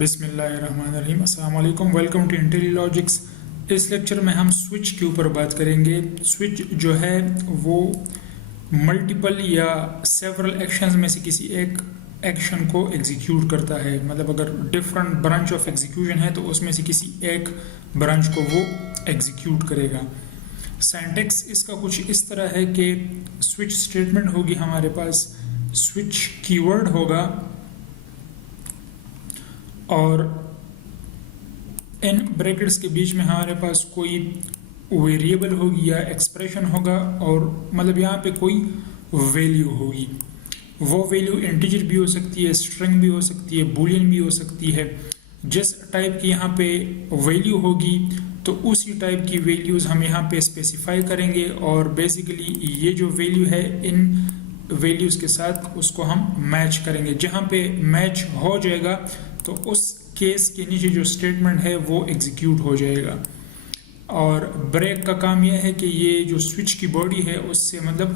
बिस्मिल्लाहिर्रहमानिर्रहीम। अस्सलाम वालेकुम। Welcome to Intellilogics. इस लेक्चर में हम स्विच के ऊपर बात करेंगे। स्विच जो है वो मल्टीपल या सेवरल एक्शंस में से किसी एक एक्शन को एग्जीक्यूट करता है। मतलब अगर डिफरेंट ब्रांच ऑफ एग्जीक्यूशन है तो उसमें से किसी एक ब्रांच को वो एग्जीक्यूट करेगा। सिंटैक्स इसका कुछ इस तरह है कि स्विच स्टेटमेंट होगी हमारे पास, स्विच कीवर्ड होगा और इन ब्रैकेट्स के बीच में हमारे पास कोई वेरिएबल होगी या एक्सप्रेशन होगा और मतलब यहाँ पे कोई वैल्यू होगी। वो वैल्यू इंटीजर भी हो सकती है, स्ट्रिंग भी हो सकती है, बूलियन भी हो सकती है। जिस टाइप की यहाँ पे वैल्यू होगी तो उसी टाइप की वैल्यूज़ हम यहाँ पे स्पेसिफाई करेंगे और बेसिकली ये जो वैल्यू है इन वैल्यूज़ के साथ उसको हम मैच करेंगे। जहाँ पे मैच हो जाएगा तो उस केस के नीचे जो स्टेटमेंट है वो एग्जीक्यूट हो जाएगा। और ब्रेक का काम यह है कि ये जो स्विच की बॉडी है उससे मतलब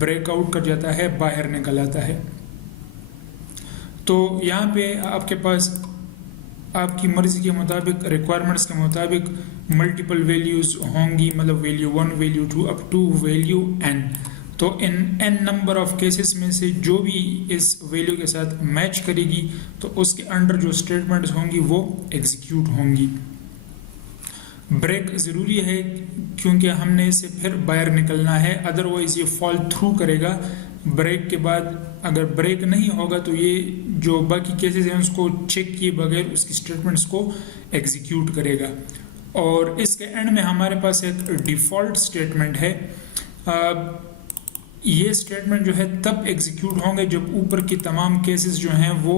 ब्रेकआउट कर जाता है, बाहर निकल आता है। तो यहाँ पे आपके पास आपकी मर्जी के मुताबिक, रिक्वायरमेंट्स के मुताबिक मल्टीपल वैल्यूज़ होंगी, मतलब value 1, value 2 up to value n। तो इन n नंबर ऑफ केसेस में से जो भी इस वैल्यू के साथ मैच करेगी तो उसके अंडर जो स्टेटमेंट्स होंगी वो एग्जीक्यूट होंगी। ब्रेक ज़रूरी है क्योंकि हमने इसे फिर बाहर निकलना है, अदरवाइज़ ये फॉल थ्रू करेगा। ब्रेक के बाद अगर ब्रेक नहीं होगा तो ये जो बाकी केसेस हैं उसको चेक किए बगैर उसकी स्टेटमेंट्स को एग्जीक्यूट करेगा। और इसके एंड में हमारे पास एक डिफ़ॉल्ट स्टेटमेंट है। ये स्टेटमेंट जो है तब एग्जीक्यूट होंगे जब ऊपर की तमाम केसेस जो हैं वो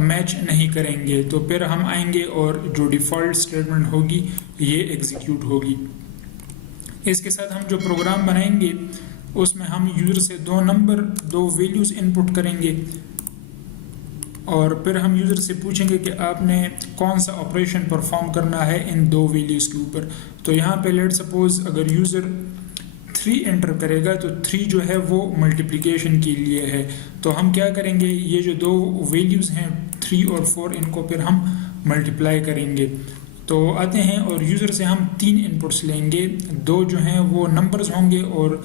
मैच नहीं करेंगे। तो फिर हम आएंगे और जो डिफ़ॉल्ट स्टेटमेंट होगी ये एग्जीक्यूट होगी। इसके साथ हम जो प्रोग्राम बनाएंगे उसमें हम यूज़र से दो वैल्यूज़ इनपुट करेंगे और फिर हम यूज़र से पूछेंगे कि आपने कौन सा ऑपरेशन परफॉर्म करना है इन दो वैल्यूज़ के ऊपर। तो यहाँ पे लेट सपोज अगर यूज़र 3 एंटर करेगा तो 3 जो है वो मल्टीप्लिकेशन के लिए है। तो हम क्या करेंगे, ये जो दो वैल्यूज़ हैं 3 और 4 इनको फिर हम मल्टीप्लाई करेंगे। तो आते हैं और यूज़र से हम 3 इनपुट्स लेंगे, 2 जो हैं वो नंबर्स होंगे और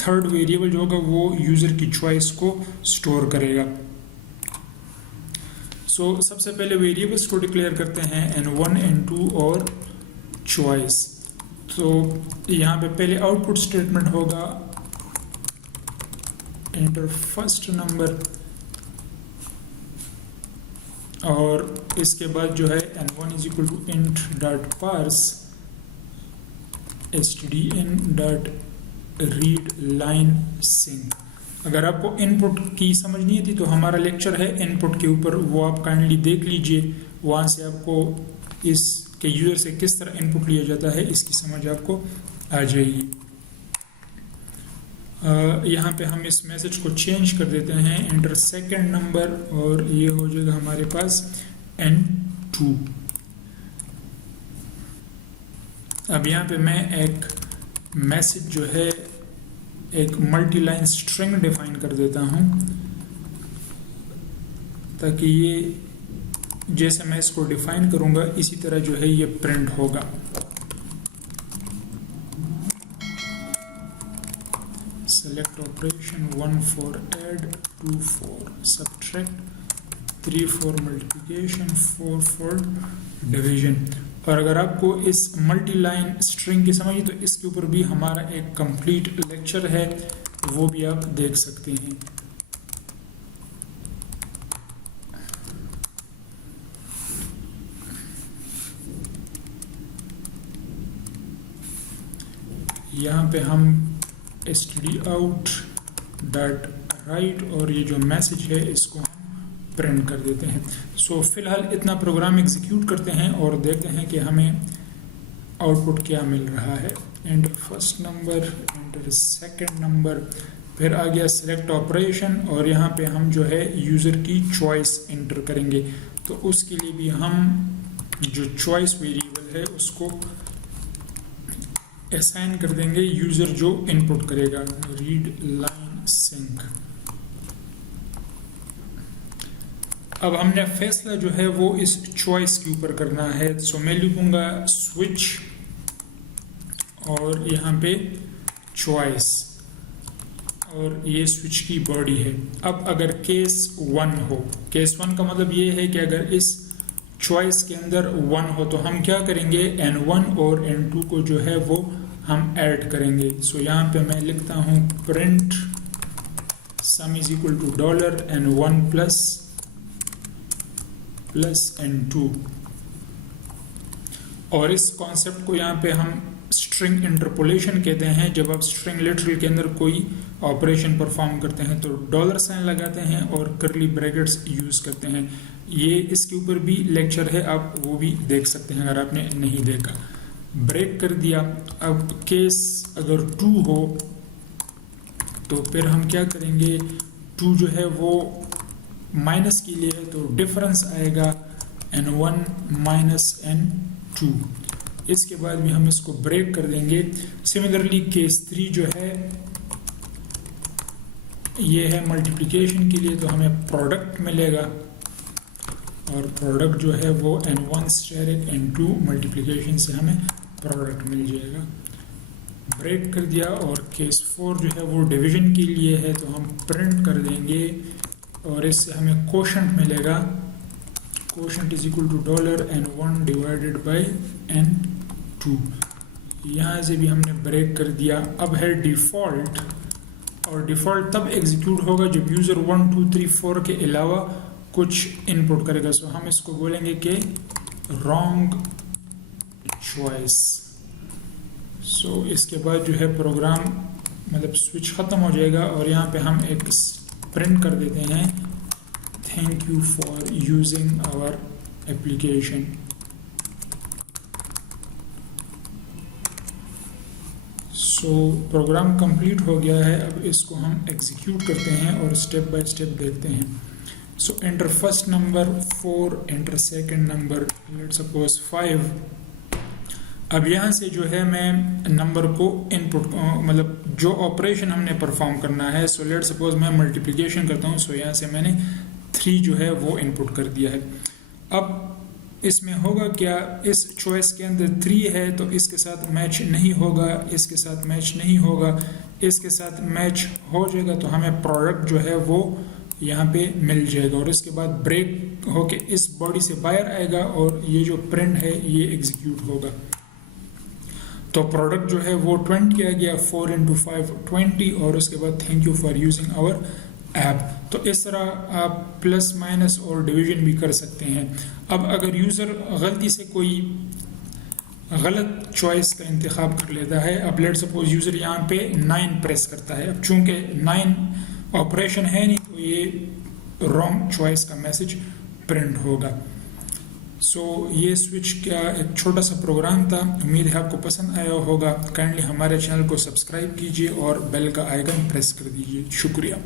थर्ड वेरिएबल जो होगा वो यूज़र की चॉइस को स्टोर करेगा। सो सबसे पहले वेरिएबल्स को डिक्लेयर करते हैं n1, n2 और चॉइस। तो यहाँ पे पहले आउटपुट स्टेटमेंट होगा एंटर फर्स्ट नंबर और इसके बाद जो है n1 is equal to int dot parse stdin dot read line sync. अगर आपको इनपुट की समझ नहीं आती तो हमारा लेक्चर है इनपुट के ऊपर, वो आप काइंडली देख लीजिए, वहाँ से आपको इस कि यूज़र से किस तरह इनपुट लिया जाता है इसकी समझ आपको आ जाएगी। यहाँ पे हम इस मैसेज को चेंज कर देते हैं, एंटर सेकंड नंबर और ये हो जाएगा हमारे पास n2। अब यहाँ पे मैं एक मैसेज जो है एक मल्टी लाइन स्ट्रिंग डिफाइन कर देता हूँ ताकि ये जैसे मैं इसको डिफाइन करूंगा इसी तरह जो है ये प्रिंट होगा। Select operation 1 for add, 2 for subtract, 3 for multiplication, 4 for division. और अगर आपको इस मल्टी लाइन स्ट्रिंग की समझ तो इसके ऊपर भी हमारा एक कंप्लीट लेक्चर है, वो भी आप देख सकते हैं। यहाँ पे हम stdout डॉट राइट और ये जो मैसेज है इसको हम प्रिंट कर देते हैं। सो फिलहाल इतना प्रोग्राम एग्जीक्यूट करते हैं और देखते हैं कि हमें आउटपुट क्या मिल रहा है। Enter first number, enter second number, फिर आ गया सेलेक्ट ऑपरेशन और यहाँ पे हम जो है यूज़र की चॉइस एंटर करेंगे। तो उसके लिए भी हम जो चॉइस वेरिएबल है उसको असाइन कर देंगे यूज़र जो इनपुट करेगा, रीड लाइन सिंक। अब हमने फैसला जो है वो इस चॉइस के ऊपर करना है, सो मैं लिखूंगा स्विच और यहाँ पे चॉइस और ये स्विच की बॉडी है। अब अगर केस 1 हो, केस 1 का मतलब ये है कि अगर इस चॉइस के अंदर 1 हो तो हम क्या करेंगे, n1 और n2 को जो है वो हम ऐड करेंगे। सो यहाँ पे मैं लिखता हूँ print sum is equal to dollar n1 plus n2, और इस कॉन्सेप्ट को यहाँ पे हम स्ट्रिंग इंटरपोलेशन कहते हैं। जब आप स्ट्रिंग लिटरल के अंदर कोई ऑपरेशन परफॉर्म करते हैं तो डॉलर साइन लगाते हैं और करली ब्रैकेट्स यूज करते हैं। ये इसके ऊपर भी लेक्चर है, आप वो भी देख सकते हैं अगर आपने नहीं देखा। ब्रेक कर दिया। अब केस अगर 2 हो तो फिर हम क्या करेंगे, 2 जो है वो माइनस के लिए है तो डिफरेंस आएगा n1 माइनस n2। इसके बाद भी हम इसको ब्रेक कर देंगे। सिमिलरली केस 3 जो है ये है मल्टीप्लिकेशन के लिए, तो हमें प्रोडक्ट मिलेगा और प्रोडक्ट जो है वो n1 स्टेरिक n2 मल्टीप्लिकेशन से हमें प्रोडक्ट मिल जाएगा। ब्रेक कर दिया। और केस 4 जो है वो डिवीजन के लिए है तो हम प्रिंट कर देंगे और इससे हमें कोशेंट मिलेगा, quotient is equal to dollar n1 divided by n2। यहाँ से भी हमने ब्रेक कर दिया। अब है डिफ़ॉल्ट, और डिफ़ॉल्ट तब एग्जीक्यूट होगा जब यूज़र 1 2 3 4 के अलावा कुछ इनपुट करेगा। सो हम इसको बोलेंगे कि रॉन्ग चॉइस। सो इसके बाद जो है प्रोग्राम मतलब स्विच ख़त्म हो जाएगा और यहाँ पे हम एक प्रिंट कर देते हैं, thank you for using our application. So program complete हो गया है। अब इसको हम एग्जीक्यूट करते हैं और स्टेप बाय स्टेप देखते हैं। सो enter first number 4, enter second number let's suppose 5। अब यहाँ से जो है मैं नंबर को इनपुट मतलब जो ऑपरेशन हमने परफॉर्म करना है, सो लेट्स सपोज मैं मल्टीप्लिकेशन करता हूँ। सो यहाँ से मैंने 3 जो है वो इनपुट कर दिया है। अब इसमें होगा क्या, इस चॉइस के अंदर 3 है तो इसके साथ मैच नहीं होगा, इसके साथ मैच नहीं होगा, इसके साथ मैच हो जाएगा तो हमें प्रोडक्ट जो है वो यहाँ पे मिल जाएगा। और इसके बाद ब्रेक होके इस बॉडी से बाहर आएगा और ये जो प्रिंट है ये एग्जीक्यूट होगा। तो प्रोडक्ट जो है वो 20 किया गया, 4 × 5 20, और उसके बाद thank you for using our app. तो इस तरह आप प्लस माइनस और डिवीजन भी कर सकते हैं। अब अगर यूज़र गलती से कोई गलत चॉइस का इंतखाब कर लेता है, अब लेट सपोज यूज़र यहाँ पे 9 प्रेस करता है, अब चूंकि 9 ऑपरेशन है नहीं तो ये रॉन्ग चॉइस का मैसेज प्रिंट होगा। सो ये स्विच का एक छोटा सा प्रोग्राम था। उम्मीद है आपको पसंद आया होगा। काइंडली हमारे चैनल को सब्सक्राइब कीजिए और बेल का आइकन प्रेस कर दीजिए। शुक्रिया।